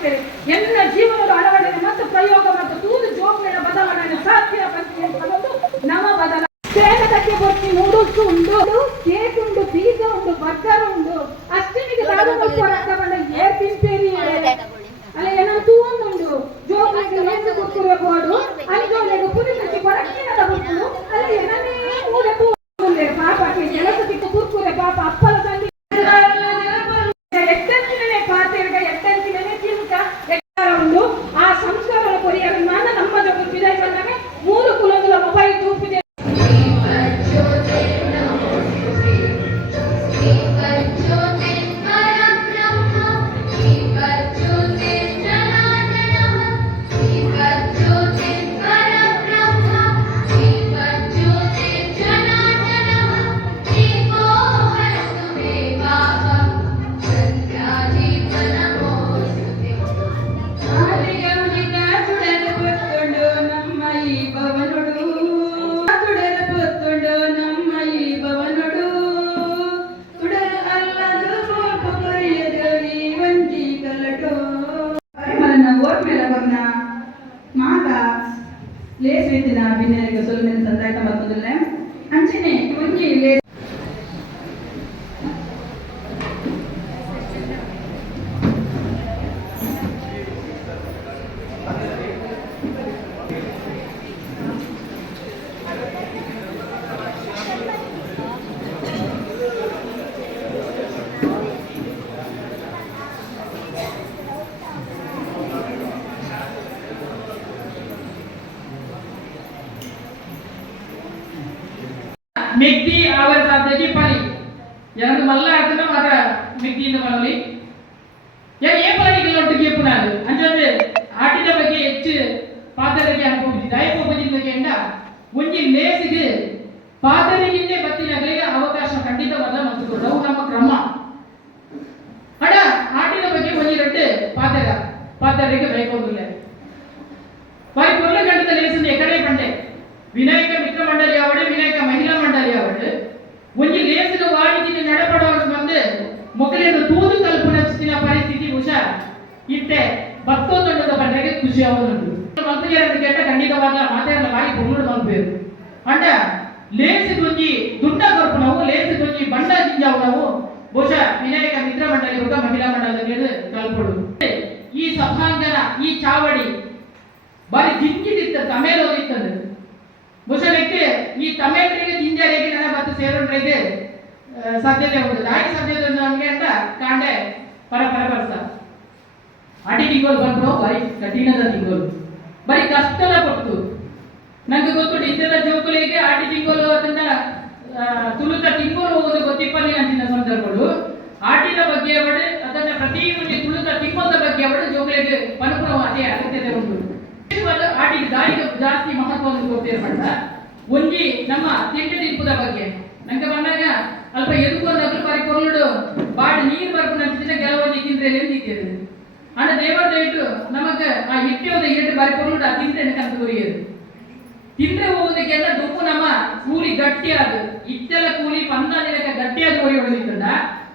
ಮಾಡ್ತೇವೆ ಎಲ್ಲ ಜೀವನದ ಅಳವಡಿಕೆ ಮತ್ತು ಪ್ರಯೋಗ ಮತ್ತು ತೂರು ಜೋಗುಗಳ ಬದಲಾವಣೆ ಸಾಧ್ಯ ಅನ್ನೋದು ನಮ್ಮ ಬದಲಾವಣೆ ಸೇನದಕ್ಕೆ ಬರ್ತಿ ನೂಡಲ್ಸ್ ಉಂಡು ಲೇಸ್ ರೀತಿನ ಭಿನ್ನರಿಗೆ ಸೊಲ್ಮೆನ ಸಂದಾಯತ ಮತ್ತೊಂದಿಲ್ಲ ಅಂಚನೆ ಒಂಜಿ ಲೇಸ್ ಮೆಗ್ದಿ ಅವರ ಸಾಧ್ಯತೆ ಪರಿ ಎರಡು ಮಲ್ಲ ಆತನ ಮರ ಮೆಗ್ದಿಯಿಂದ ಬರಲಿ ಯಾಕೆ ಏ ಪರಡಿಗೆ ಒಟ್ಟಿಗೆ ಪುನಾದು ಅಂಚಂದ್ರೆ ಆಟಿದ ಬಗ್ಗೆ ಹೆಚ್ಚು ಪಾತರಿಗೆ ಅನುಭವಿಸಿದ ದಯಪೋಪಜಿನ ಬಗ್ಗೆ ಎಂಡ ಒಂಜಿ ಲೇಸಿಗೆ ಪಾತರಿಗಿಂದೆ ಬತ್ತಿನಗಳಿಗೆ ಅವಕಾಶ ಖಂಡಿತವಾದ ಮತ್ತು ಅವು ನಮ್ಮ ಕ್ರಮ ಅಡ ಆಟಿನ ಬಗ್ಗೆ ಒಂಜಿ ರಡ್ಡು ಪಾತರ ಪಾತರಿಗೆ ಬೈಕೋದಿಲ್ಲ వారి పొర్ల గంట తెలిసింది ఎక్కడే పండే వినాయక ಇತ್ತೆ ಭಕ್ತೊಂದೊಂದು ಬಂದಾಗ ಖುಷಿ ಆಗೋದು ಮಂತ್ರಿಯರನ್ನು ಕೇಟ ಖಂಡಿತವಾದ ಮಾತಾಡಲ ಬಾಯಿ ಪೊಂಗುಡು ಬಂದ್ಬೇಕು ಅಂಡ ಲೇಸಿ ಗುಂಜಿ ದುಂಡ ಕೊರಪು ನಾವು ಲೇಸಿ ಗುಂಜಿ ಬಂಡ ನಾವು ಬಹುಶಃ ವಿನಾಯಕ ಮಿತ್ರ ಮಂಡಳಿ ಹುಡುಗ ಮಹಿಳಾ ಮಂಡಲದಲ್ಲಿ ತಲುಪಡು ಈ ಸಭಾಂಗಣ, ಈ ಚಾವಡಿ ಬಾರಿ ಜಿಂಜಿದಿತ್ತ ತಮೇಲ್ ಹೋಗಿತ್ತದು ವ್ಯಕ್ತಿ ಈ ತಮೇಲ್ರಿಗೆ ಜಿಂಜರಿಗೆ ನನ್ನ ಬತ್ತು ಸೇರೋಣ್ರಿಗೆ ಸಾಧ್ಯತೆ ಹೋಗುತ್ತದೆ ದಾಯಿ ಸಾಧ್ಯತೆ ನಮಗೆ ಅಂತ ಕಾಂಡೆ ಪರ ಪರ ಬರ್ಸ ಅಡಿ ತಿಂಗಳು ಬಂದ್ರು, ಬರೀ ಕಠಿಣದ ತಿಂಗಳು. ಬರೀ ಕಷ್ಟದ ಕೊಟ್ಟು. ನಂಗೆ ಗೊತ್ತು ಇದೆಲ್ಲ ಜೋಕುಲಿಗೆ ಆಟಿ ತಿಂಗಳು, ಅದನ್ನ ತುಳುತ ತಿಂಗಳು ಹೋಗೋದು ಗೊತ್ತಿಪ್ಪಲ್ಲಿ ಅಂತಿನ ಸಂದರ್ಭಗಳು. ಆಟಿನ ಬಗ್ಗೆ ಅವಳು, ಅದನ್ನ ಪ್ರತಿ ಒಂದು ತುಳುತ ತಿಂಗಳದ ಬಗ್ಗೆ ಅವಳು ಜೋಕುಲಿಗೆ ಪನುಪುರ ಅದೇ ಅಗತ್ಯತೆ ಉಂಟು. ಆಟಿಗೆ ದಾರಿಗೆ ಜಾಸ್ತಿ ಮಹತ್ವವನ್ನು ಕೊಡ್ತಿರ್ಬಂಡ ಒಂಜಿ ನಮ್ಮ ತಿಂಡಿ ತಿಪ್ಪುದ ಬಗ್ಗೆ. ನಂಗೆ ಬಂದಾಗ ಅಲ್ಪ ಎದುಕೊಂಡು ಅದ್ರ ಬಾರಿ ಕೊರಳುಡು ಬಾಡಿ ನೀರು ಬರ್ಕು ನಂಚಿನ ಕೆಲವೊಂದು ತಿಂದ್ರೆ ಆಂಡ ದೇವರ ದಯವಿಟ್ಟು ನಮಗೆ ಆ ಹಿಟ್ಟಿಯೋದ ಏಟು ಬಾರಿ ಕೊರಳುಡು ಆ ತಿಂದ್ರೆ ಕಂತ ಕೊರಿಯದು ತಿಂದ್ರೆ ಹೋಗೋದಕ್ಕೆಲ್ಲ ದುಪ್ಪು ನಮ್ಮ ಕೂಲಿ ಗಟ್ಟಿ ಅದು ಇತ್ತೆಲ್ಲ ಕೂಲಿ ಪಂದಾದಿನಕ್ಕೆ ಗಟ್ಟಿಯಾದ ಓಡಿ ಹೊಡೆದಿತ್ತಂಡ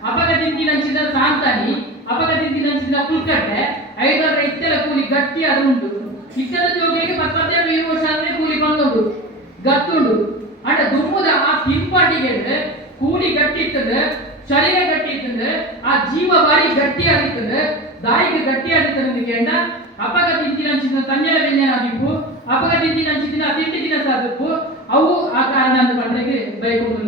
ಅಪಗ ತಿಂತಿನಂಚಿದ ಸಾಂತಾನಿ ಅಪಗ ತಿಂತಿನಂಚಿದ ಕುಲ್ಕಟ್ಟೆ ಐದಾರ ಇತ್ತೆಲ್ಲ ಕೂಲಿ ಗಟ್ಟಿಯಾದ ಉಂಟು ಇತ್ತೆಲ್ಲ ಜೋಗಿಗೆ ಪತ್ತೊಂದೆರಡು ಏಳು ವರ್ಷ ಅಂದ್ರೆ ಕೂಲಿ ಬಂದುಂಡು ಗತ್ತುಂಡು ಅಂಡ ದುಮ್ಮುದ ಆ ತಿಂಪಾಟಿಗೆ ಕೂಲಿ ಗಟ್ಟಿ ಇತ್ತಂದ್ರೆ ಶರೀರ ಗಟ್ಟಿ ಇತ್ತಂದ್ರೆ ಆ ಜೀವ ಬಾರಿ ಗಟ್ಟಿಯಾಗಿತ್ತಂದ್ರೆ ದಾಯಿಗೆ ಗಟ್ಟಿಯಾಗಿತ್ತಂದ್ರೆ ಅಂಡ ಅಪಗ ತಿಂತಿನಂಚಿನ ತಂಜಲ ಬೆನ್ನೆನ ದಿಪ್ಪು ಅಪಗ ಚಿತ್ರ ತಿಂಡಿ ದಿನ ಸಾಧಪ್ಪು ಅವು ಆ ಕಾರಣ ಅಂತ ಬಂದ್ರೆ ಬೈಕೊಂಡು